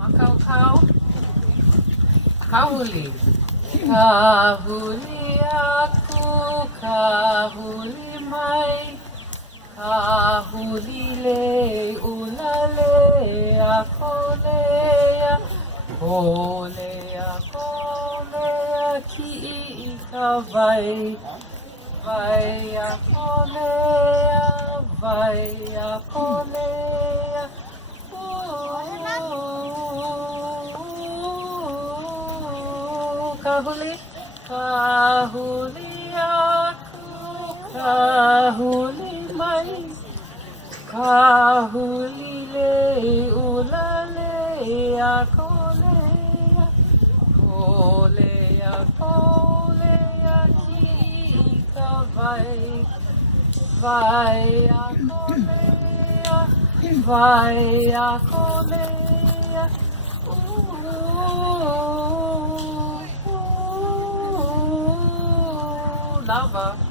Makau Kahuli. Kahuli aku, kahuli mai. Kahuli le ulale akolea. Kolea, kolea ki ka vai. Vai akolea, vai akolea. Kahuli, kahuli aku, kahuli mai, kahuli le ulale akolea, kolea, kolea ki ka vai, vai akolea, vai akolea. Lava.